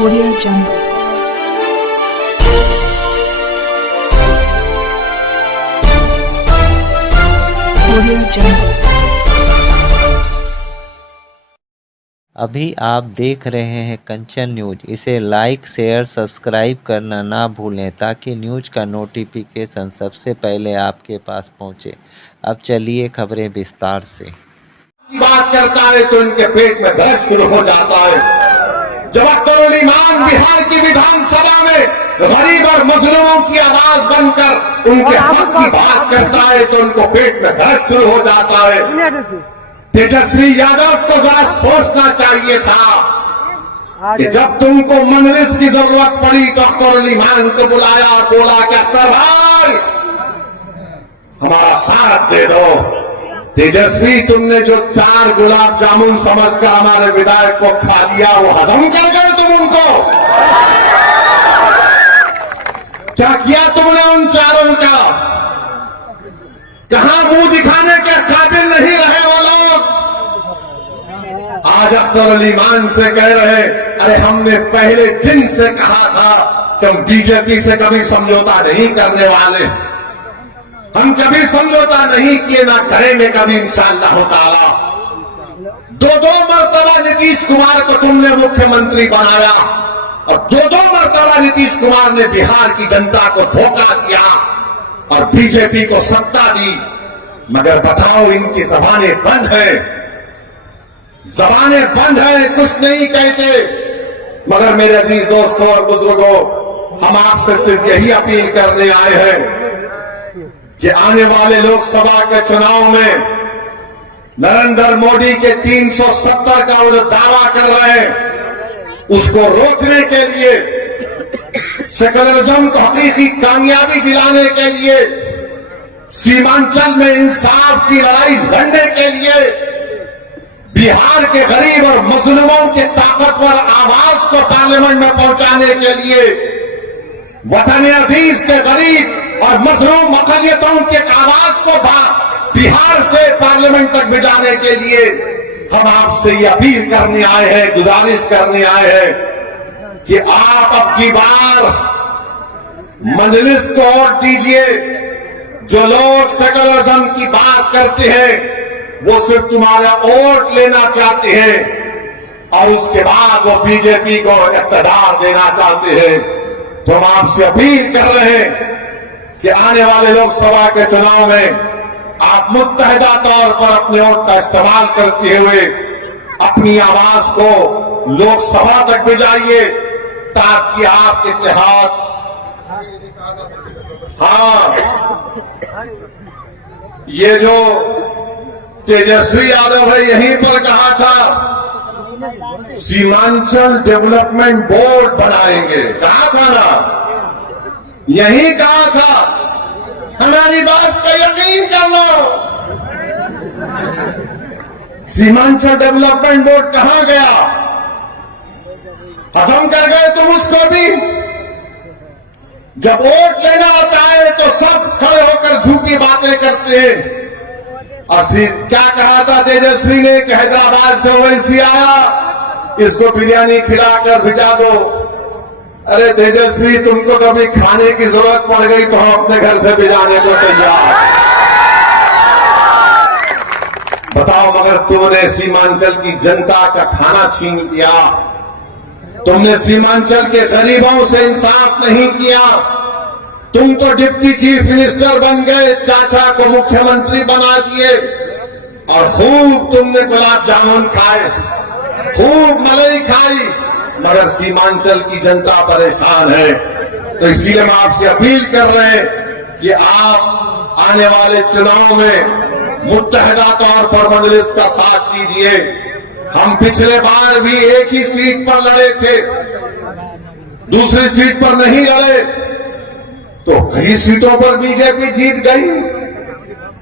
Audio Jungle. Audio Jungle. अभी आप देख रहे हैं कंचन न्यूज। इसे लाइक शेयर सब्सक्राइब करना ना भूलें ताकि न्यूज का नोटिफिकेशन सबसे पहले आपके पास पहुंचे। अब चलिए खबरें विस्तार से। बात करता है तो इनके पेट में दर्द शुरू हो जाता है। जब अख्तरुल इमान बिहार की विधानसभा में गरीब और मजलूमों की आवाज बनकर उनके हक की बात करता है तो उनको पेट में दर्द शुरू हो जाता है। तेजस्वी यादव को जरा सोचना चाहिए था कि जब तुमको मजलिस की जरूरत पड़ी तो अख्तरुल इमान को बुलाया और बोला कि अख्तर भाई हमारा साथ दे दो। तेजस्वी तुमने जो 4 गुलाब जामुन समझकर हमारे विधायक को खा लिया वो हजम कर गए तुम उनको। क्या किया तुमने उन 4 का? कहां मुंह दिखाने के काबिल नहीं रहे वो लोग। आज अख्तरुल इमान से कह रहे अरे हमने पहले दिन से कहा था कि हम बीजेपी से कभी समझौता नहीं करने वाले, हम कभी समझौता नहीं किए ना करेंगे कभी इंशाअल्लाह ताला। 2 मरतबा नीतीश कुमार को तुमने मुख्यमंत्री बनाया और 2 मरतबा नीतीश कुमार ने बिहार की जनता को धोखा दिया और बीजेपी को सत्ता दी। मगर बताओ इनकी जबानें बंद है, जबानें बंद है, कुछ नहीं कहते। मगर मेरे अजीज दोस्तों और बुजुर्गों, हम आपसे सिर्फ यही अपील करने आए हैं कि आने वाले लोकसभा के चुनाव में नरेंद्र मोदी के 370 का वो जो दावा कर रहे हैं उसको रोकने के लिए, सेकुलरिज्म को हकीकी कामयाबी दिलाने के लिए, सीमांचल में इंसाफ की लड़ाई लड़ने के लिए, बिहार के गरीब और मजलूमों के ताकतवर आवाज को पार्लियामेंट में पहुंचाने के लिए, वतन अजीज के गरीब और मजलूम अक़लियतों के आवाज को बिहार से पार्लियामेंट तक भिजाने के लिए हम आपसे ये अपील करने आए हैं, गुजारिश करने आए हैं कि आप अब की बार मजलिस को वोट दीजिए। जो लोग सेकुलरिज्म की बात करते हैं वो सिर्फ तुम्हारा वोट लेना चाहते हैं और उसके बाद वो बीजेपी को इक़्तिदार देना चाहते हैं। तो हम आपसे अपील कर रहे हैं कि आने वाले लोकसभा के चुनाव में आप मुत्तहिदा तौर पर अपने वोट का इस्तेमाल करते हुए अपनी आवाज को लोकसभा तक भिजाइए ताकि आप इत्तेहाद, ये जो तेजस्वी यादव है यहीं पर कहा था सीमांचल डेवलपमेंट बोर्ड बनाएंगे, कहा था ना, यही कहा था। हमारी बात का यकीन कर लो। सीमांचल डेवलपमेंट बोर्ड कहां गया? हजम कर गए तुम उसको भी। जब वोट लेना आता है तो सब खड़े होकर झूठी बातें करते हैं। और क्या कहा था तेजस्वी ने कि हैदराबाद से ओवैसी आया, इसको बिरयानी खिलाकर भिजा दो। अरे तेजस्वी तुमको कभी खाने की जरूरत पड़ गई तो हम अपने घर से भिजाने को तैयार। बताओ, मगर तुमने सीमांचल की जनता का खाना छीन लिया, तुमने सीमांचल के गरीबों से इंसाफ नहीं किया। तुम तो डिप्टी चीफ मिनिस्टर बन गए, चाचा को मुख्यमंत्री बना दिए और खूब तुमने गुलाब जामुन खाए, खूब मलाई खाई, मगर सीमांचल की जनता परेशान है। तो इसीलिए हम आपसे अपील कर रहे हैं कि आप आने वाले चुनाव में मुत्तहिदा तौर पर मजलिस का साथ दीजिए। हम पिछले बार भी एक ही सीट पर लड़े थे, दूसरी सीट पर नहीं लड़े, तो कई सीटों पर बीजेपी जीत गई।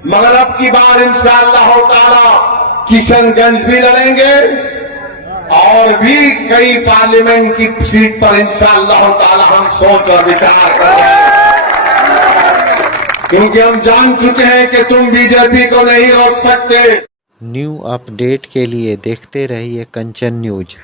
मगर अब की बार इंशाअल्लाह ताला किशनगंज भी लड़ेंगे और भी कई पार्लियामेंट की सीट पर इंशाअल्लाह ताला हम सोच और विचार कर रहे हैं, क्योंकि हम जान चुके हैं कि तुम बीजेपी को नहीं रोक सकते। न्यू अपडेट के लिए देखते रहिए कंचन न्यूज।